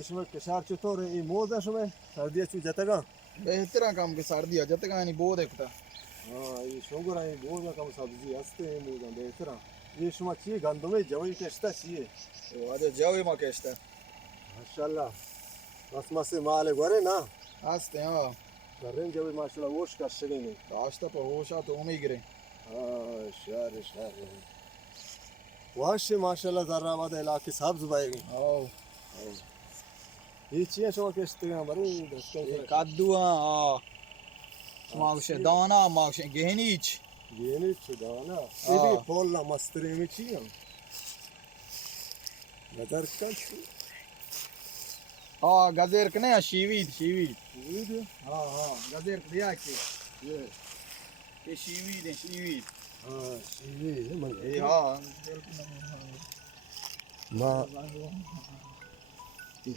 इसमें किसार चतुर ये मोजा शमे सर्दिया चु जतगा बेहतर काम के सर्दी जत गानी बहुत एकता हाँ ये शोगरा ये मोजा कम सब्जी हस्ते ये मोजा बेहतरा ये शमा ची गंदो में जवई केस्ता ची तो आज जावे मा केस्ता माशाल्लाह बस मसे माले गोरे ना आस्ते हां करें जवई माशाल्लाह वोश कर सके नहीं रास्ता पर होशा तो में गिरे हाँ शार वाश माशाल्लाह जरा बाद इलाके सब्ज बाएगी आओ ये चीज़ शमा केस्ते का बरे ये कद्दू हां मागशे दाना मागशे गेहनीच yeni çıdana idi polla mastremi çiyan nazar kaç हां गजेर कने शीवीद idi हां गजेर दिया के ye ये शीवीद ha şimdi hemen ये हां ma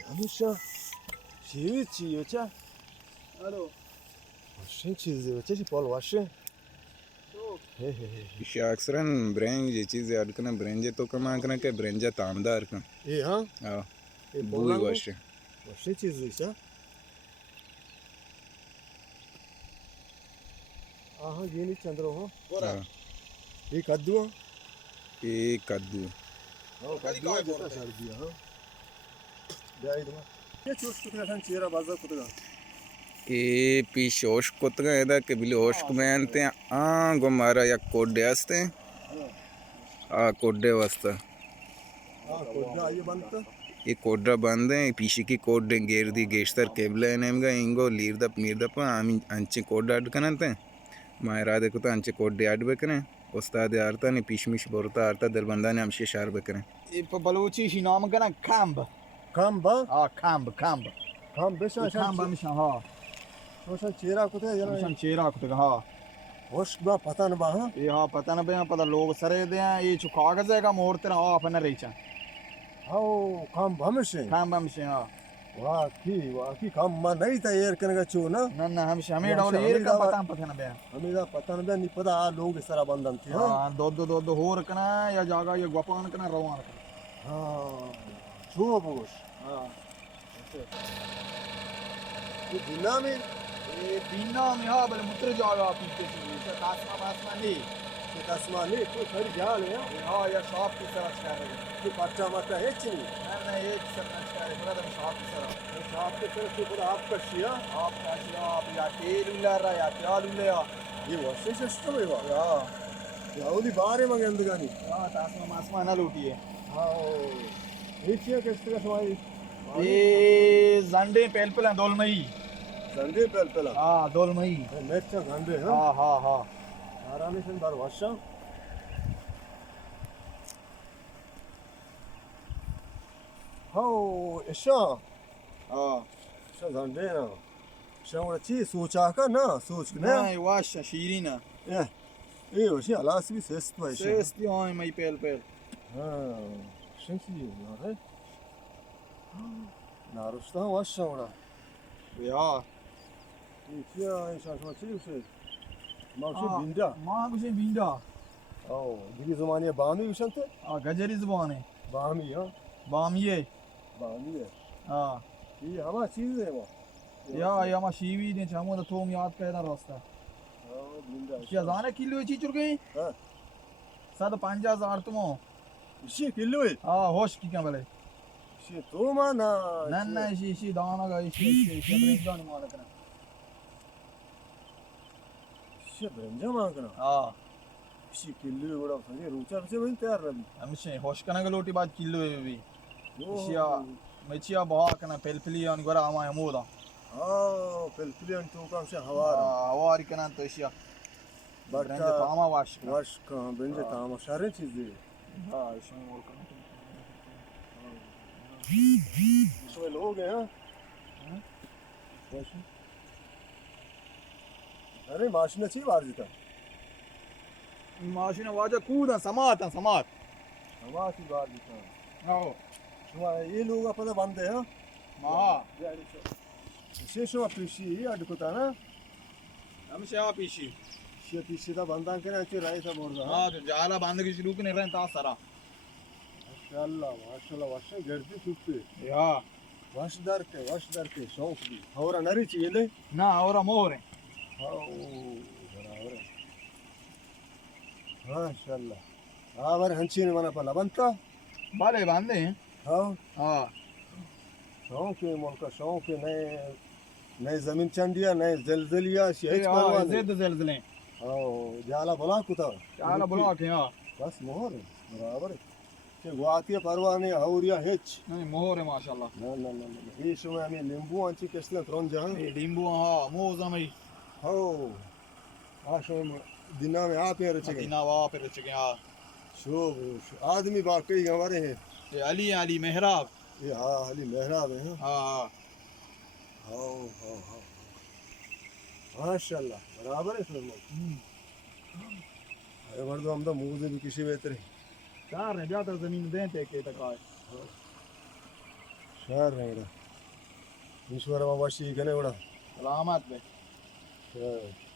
yanlışa şimdi çiyoça hello başın çiziyor çeşi pol başı अक्सरन ब्रेंज ये चीज़ अडकना ब्रेंजे तो कमा करना के ब्रेंजा तामदार का iyi ha हाँ buy बुई वाश başın çiziyorsa aha yeni çandro ho बोरा हाँ iyi kaddu ये कद्दू ha kaddu jata sardiya ha जायद ma ye çoş kutuga sen çira bazda kutuga ये पीश ओश्क कोतगा एदा के बिले ओश्क में अंते गो मारा या कोड्डे आस्ते आ कोड्डे वास्ता ha kodda ayı bantı ये कोड्रा बांधे पीशी की कोड्डे गेर दी गेस्तर केबले नेमगा इंगो लीरदप आमी अंचे कोड्डे अडकनंते मायरा देखो तो अंचे कोड्डे अडबेकने उस्ताद आरता ने पीशमिश बोरता आरता दरबंदा ने हमशे शार बेकने ये बलूची ही नाम कना कांब kamba हां कांब kam beşan कांब şan हमेशा हां şan çira kutuga हमेशा yana चेहरा खुद हां hoş ba patan ba ha ये हाँ पता ना भैया पता लोग सरे दे हैं ये जो कागज है का मोड़ तेरा हाँ अपन रही चा ha kam bamışın काम बम से हाँ wa ki kam ma nahi ta yer kanaga chu na ना हमेशा हमें अच्छा, डाल ये हमें का डाल- पता ना भैया hamida patan ba ni pada a log sara bandan thi ha हाँ दो हो रखना या जागा ये गोपान करना रवान करना ha chu boş हाँ bu dinami ये पीना में हाँ बोले मुत्र जागा पीते से ये आसमान नहीं ki tasmani tu khari jal hai ये हाँ या शॉप की तरह अच्छा है tu patta mata hiç ni ना ये सर अच्छा है थोड़ा तो शॉप की तरह साहब के तरफ से pada आपका शिया आप क्या आप या तेल उला रहा या तेल उला ये वैसे सिस्टम है वा हाँ यावली बारे मंगे अंदगानी हाँ आसमान ना लूटिए ha नीचे किस तरह समाई ये जंडे पेलपेला दोलमई संडे pel pela हाँ दोलमई mecha gande ha हाँ हाँ हाँ arani sen bar vasha ha esha हाँ esha gande na şamura çi soça ka na soç ne नहीं वाश शीरीना eh o alas bir ses var şey सेस्ती हाँ मई पेल ha şensi ya he narustan vasha ona या İçiya inşallah çi bir şey Mavşe binda माँ कुछ Minda oh digi zamaniye bami üşente हाँ गजरी जुबान है bami ha बामिये bami है हाँ ये हवा चीज है वो या यामा शीवी ने चामो तो थोम याद कहना रास्ता हाँ बिंदा क्या जाने किलो ची चुर गई हाँ 50,000 तुमो işi killu है हाँ होश की क्या बोले işi तो माना नन्ना इसी दाना का इसी ब्रेंजा नहीं मार करना işi bence मांगना हाँ işi killu है बड़ा सही रुचा से वही तैयार रही हमेशा होश करने का लोटी बात किलो है भी वो इसिया मेचिया बहुत करना पेलपिली और गोरा हमारे मोदा हाँ pelpilian तो काम से हवा हवारी करना तो इसिया बड़का ब्रेंजा पामा वाश वाश का बंजे तामा सारे चीज है हाँ इसमें और करना इसमें लोग हैं हाँ अरे माशिना चाहिए बाहर जीता माशिन वाजा कूदा समात हवा की बाहर जीता हाँ तुम्हारा ये लोग अपना बंद है हाँ हाँ विशेष पीसी अडकुता ना हमेशा पीशी पीछे दा बंदा के ना चे राय सा बोल रहा हाँ तो जाला बांध के शुरू के रहता सारा माशाल्लाह वाश गर्दी सुप्पे या वाशदार के शौक भी और नरी चाहिए दे ना और मोर है हाओ बराबर है माशाल्लाह आवर हंची ने मना पला बनता बाले बांधे हैं हाँ हाँ शौक है मुल्का शौक है नए नए जमीन चंदिया नए जलजलिया शेच परवा जिद जलजले हाओ जाला बोला कुता जाला ब्लॉक है हाँ बस मोहर है बराबर है के गुआतिया परवा ने हाउरिया हेच नहीं मोर है माशाल्लाह ना ये समय में नींबू आंची किसने त्रोन जहां ये डिंबू हाँ मोर जमाई हो आशो दिना में आप यहाँ रचे गए मदीना वहाँ पे रच गया शो आदमी बाकी हमारे हैं ये अली मेहराब ये हाँ अली मेहराब है हाँ हाँ हाँ माशाल्लाह बराबर है फिर अरे मर्दो हम तो मुझे भी किसी बेहतर है चार ने ज्यादा जमीन देते के तक आए शहर है इधर ईश्वर बाबा शी कने बड़ा सलामत पे शहर